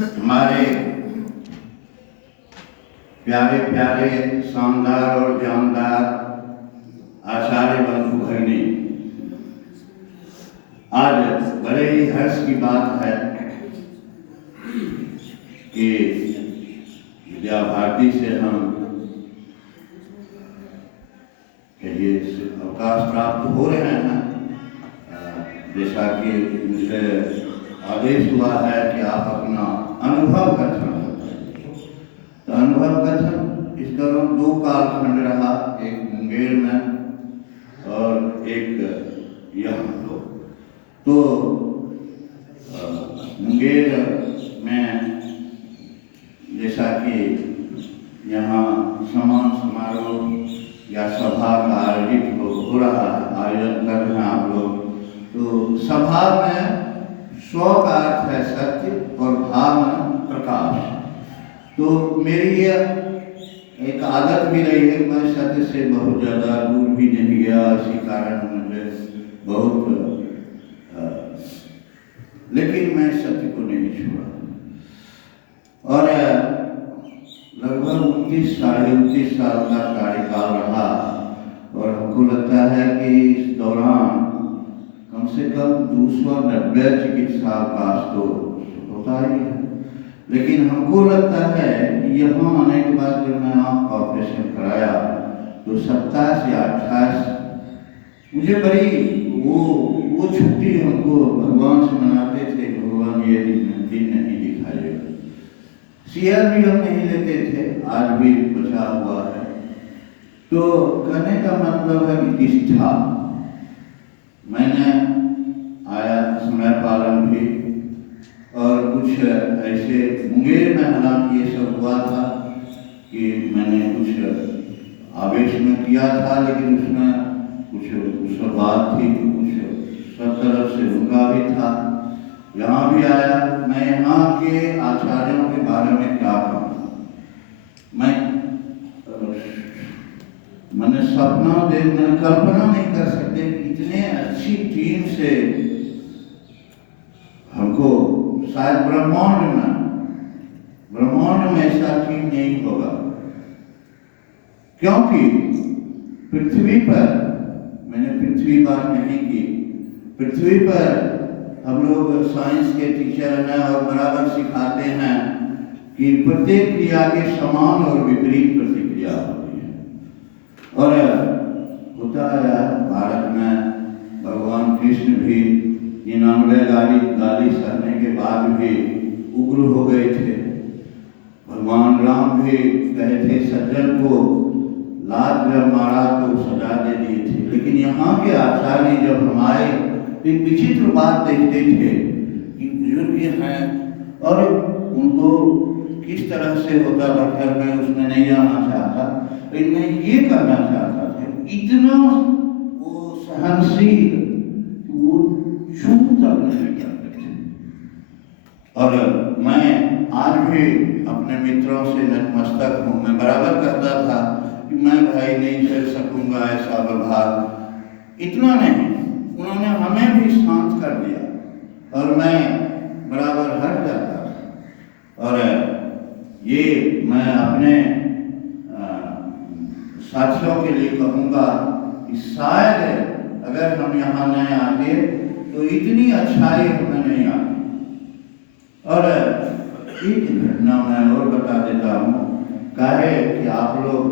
हमारे प्यारे प्यारे शानदार और जानदार आचार्य बंधु भगिनी, आज बड़े ही हर्ष की बात है कि विद्या भारती से हम कहिए अवकाश प्राप्त हो रहे हैं। जैसा कि मुझे आदेश हुआ है कि आप अपना अनुभव कथन, तो अनुभव कथन इस दौरान दो कालखंड रहा, एक मुंगेर में और एक यहाँ। तो मुंगेर में जैसा कि यहाँ समान समारोह या सभा का आयोजित हो रहा है, आयोजन कर रहे हैं आप लोग। तो सभा में स्व का अर्थ है सत्य और भाव में प्रकाश। तो मेरी ये एक आदत भी रही है, मैं सत्य से बहुत ज़्यादा दूर भी नहीं गया, इसी कारण मुझे बहुत लेकिन मैं सत्य को नहीं छोड़ा। और लगभग 29 साढ़े 29 साल का कार्यकाल रहा और हमको लगता है कि इस दौरान कम से कम 290 चिकित्सा अवकाश तो होता ही है। लेकिन हमको लगता है कि यहाँ आने के बाद जब मैं आँख का ऑपरेशन कराया तो 27 या 28 मुझे बड़ी वो छुट्टी हमको भगवान से मनाते थे, भगवान ये दिन नहीं दिखाइएगा। शेयर भी हम नहीं लेते थे, आज भी बचा हुआ है। तो कहने का मतलब है कि निष्ठा, मैंने आया समय पालन भी और कुछ ऐसे मुंगेर में हालांकि ये सब हुआ था कि मैंने कुछ आवेश में किया था, लेकिन उसमें कुछ बात थी, कुछ सब तरफ से उनका भी था। यहाँ भी आया, मैं यहाँ के आचार्यों के बारे में क्या कहूँ, मैंने कल्पना नहीं कर सकते कि इतने अच्छी टीम से हमको शायद ब्रह्मांड में ऐसा टीम नहीं होगा। क्योंकि पृथ्वी पर, मैंने पृथ्वी बात नहीं की, पृथ्वी पर हम लोग साइंस के टीचर हैं और बराबर सिखाते हैं कि प्रत्येक क्रिया के समान और विपरीत प्रतिक्रिया होती है। और होता है भारत में भगवान कृष्ण भी 99 गाली सहने के बाद भी उग्र हो गए थे। भगवान राम भी कहे थे सज्जन को लात जब मारा तो सजा दे दिए थे। लेकिन यहाँ के आचार्य जब हम आए तो एक विचित्र बात देखते थे कि बुजुर्ग हैं और उनको किस तरह से होता था, घर में उसमें नहीं जाना चाहता, लेकिन मैं ये करना चाहता था, इतना वो सहनशील, वो छू तक नहीं करते थे। और मैं आज भी अपने मित्रों से नतमस्तक हूँ। मैं बराबर कहता था कि मैं भाई नहीं चल सकूंगा ऐसा व्यवहार, इतना नहीं, उन्होंने हमें भी शांत कर दिया और मैं बराबर हट जाता था। और ये मैं अपने साथियों के लिए कहूँगा कि शायद अगर हम यहाँ नहीं आते तो इतनी अच्छाई हमें नहीं आती। और एक घटना मैं और बता देता हूँ, काहे कि आप लोग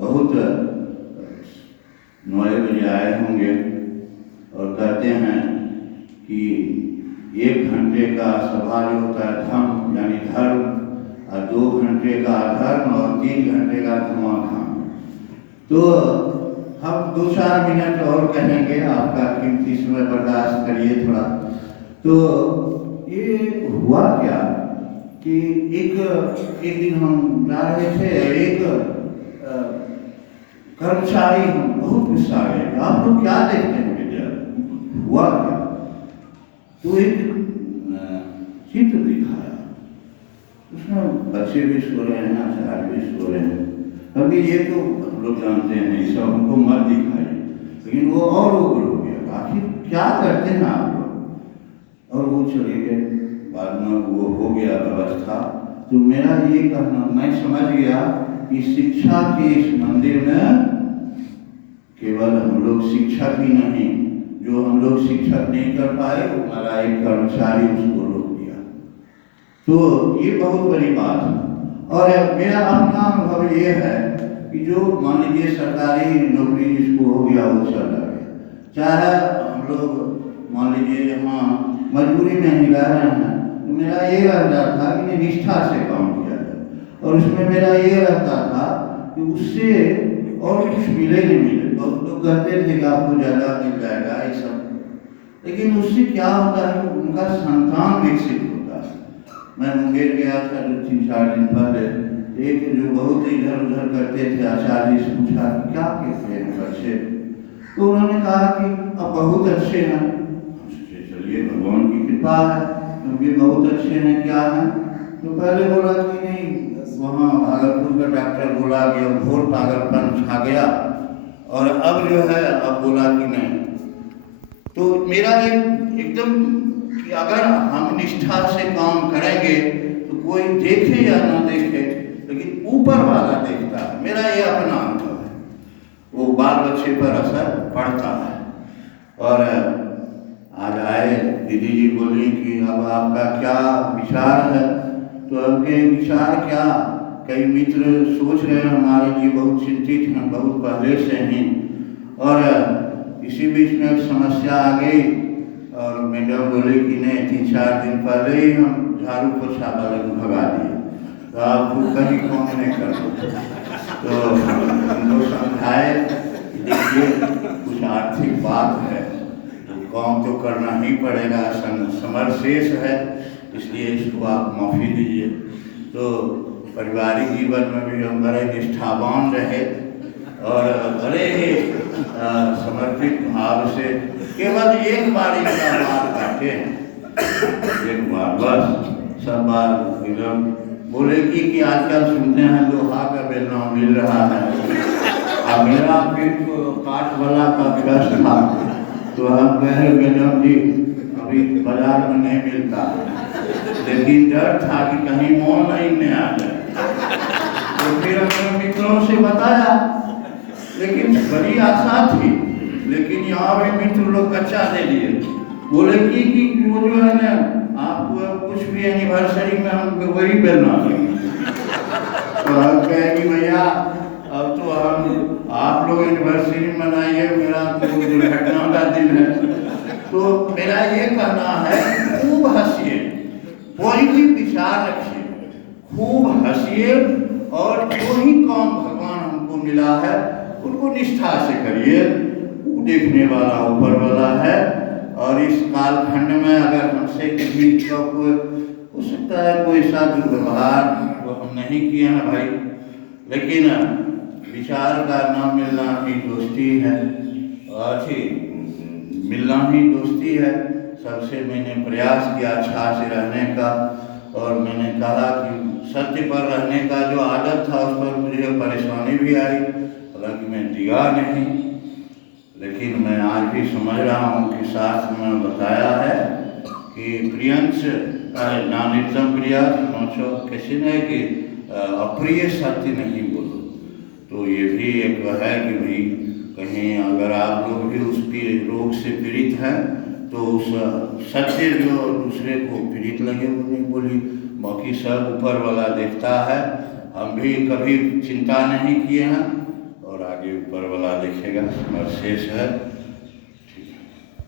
बहुत 9 बजे आए होंगे और कहते हैं कि 1 घंटे का सभा जो होता है धर्म यानी धर्म, और 2 घंटे का अधर्म और 3 घंटे का धर्माधर्म। तो हम 2-4 मिनट और कहेंगे, आपका कीमती समय बर्दाश्त करिए थोड़ा। तो ये हुआ क्या कि एक दिन हम जा रहे थे, एक कर्मचारी हम बहुत गुस्सा गए, आप लोग क्या देखते हैं विद्या, हुआ क्या? तो एक चित्र दिखाया, उसमें बच्चे भी सो रहे हैं, आचार्य भी सो रहे हैं। अभी ये तो हम लोग जानते हैं, ये सब हमको मत दिखाई, लेकिन वो और उग्र हो गया, आखिर क्या करते हैं आप लोग? और वो चले गए, बाद में वो हो गया। तो मेरा ये कहना, मैं समझ गया कि शिक्षा के इस मंदिर में केवल हम लोग शिक्षक ही नहीं, जो हम लोग शिक्षक नहीं कर पाए हमारा एक कर्मचारी उसको रोक दिया। तो ये बहुत बड़ी बात है। और मेरा अपना अनुभव ये है कि जो मान लीजिए सरकारी नौकरी जिसको हो गया वो चल रहा है, चाहे हम लोग मान लीजिए यहाँ मजबूरी में ही रह रहे हैं, तो मेरा ये रहता था कि निष्ठा से काम किया जाए, और उसमें मेरा ये रहता था कि उससे और कुछ मिले नहीं मिले। बहुत लोग कहते थे कि आपको ज़्यादा मिल जाएगा ये सब, लेकिन उससे क्या होता है कि उनका संतान विकसित होता है। मैं मुंगेर गया था 3-4 दिन पहले, एक जो बहुत इधर उधर करते थे आचार्य से पूछा कि क्या कहते हैं बच्चे, तो उन्होंने कहा कि अब बहुत अच्छे हैं। चलिए भगवान की कृपा है, क्योंकि बहुत अच्छे हैं क्या है। तो पहले बोला कि नहीं, वहाँ भागलपुर का डॉक्टर बोला कि अब घोर पागलपन छा गया, और अब जो है अब बोला कि नहीं। तो मेरा एकदम कि अगर हम निष्ठा से काम करेंगे तो कोई देखे या ना देखे, लेकिन ऊपर वाला देखता है। मेरा ये अपना अनुभव है, वो बाल बच्चे पर असर पड़ता है। और आज आए दीदी जी बोली कि अब आपका क्या विचार है, तो आपके विचार क्या, कई मित्र सोच रहे हैं हमारे लिए, बहुत चिंतित हैं बहुत पहले से ही। और इसी बीच में एक समस्या आ गई, और मैडम बोले कि नहीं 3-4 दिन पहले ही हम झाड़ू पोछा वाले को भगा दिए, तो आपको कहीं काम नहीं कर। तो उनको समझाए कि देखिए कुछ आर्थिक बात है, तो काम तो करना ही पड़ेगा, समर शेष है, इसलिए इसको आप माफ़ी दीजिए। तो पारिवारिक जीवन में भी हम बड़े निष्ठावान रहे, और बड़े ही समर्पित भाव से केवल एक बार इनका बात काटे, एक बार बस, सब बार एकदम बोले कि आजकल सुनते हैं लोहा का बेलना मिल रहा है, और मेरा फिर काठ वाला का कष्ट था, तो हम कहे मैडम जी अभी बाजार में नहीं मिलता, लेकिन डर था कि कहीं मोल नहीं आ जाए। तो फिर अपने मित्रों से बताया, लेकिन बड़ी आशा थी, लेकिन यहाँ भी मित्र लोग कच्चा दे दिए। बोले कि वो जो है ना, आपको कुछ भी एनिवर्सरी में हम वही बेलना देंगे। तो हम कहे कि भैया अब तो हम आप लोग एनिवर्सरी मनाइए, मेरा तो दुर्घटना का दिन है। तो मेरा ये कहना है खूब हंसिए, पॉजिटिव विचार रखिए, खूब हंसिए, और जो ही काम भगवान हमको मिला है उनको निष्ठा से करिए। वो देखने वाला ऊपर वाला है, और इस कालखंड में अगर हमसे किसी का कोई हो सकता है कोई सा दुर्व्यवहार वो हम नहीं किए हैं भाई, लेकिन विचार का ना मिलना ही दोस्ती है, और मिलना ही दोस्ती है। सबसे मैंने प्रयास किया अच्छा से रहने का, और मैंने कहा कि सत्य पर रहने का जो आदत था उस पर मुझे परेशानी भी आई, हालांकि मैं दिया नहीं, लेकिन मैं आज भी समझ रहा हूँ कि शास्त्र में बताया है कि प्रियंश नानितम प्रिया कैसे न कि अप्रिय सत्य नहीं बोलो। तो ये भी एक है कि भाई कहीं अगर आप लोग भी उस रोग से पीड़ित हैं तो उस सत्य जो दूसरे को पीड़ित लगे वो नहीं बोली, बाकी सब ऊपर वाला देखता है। हम भी कभी चिंता नहीं किए हैं, और आगे ऊपर वाला देखेगा, समर शेष है।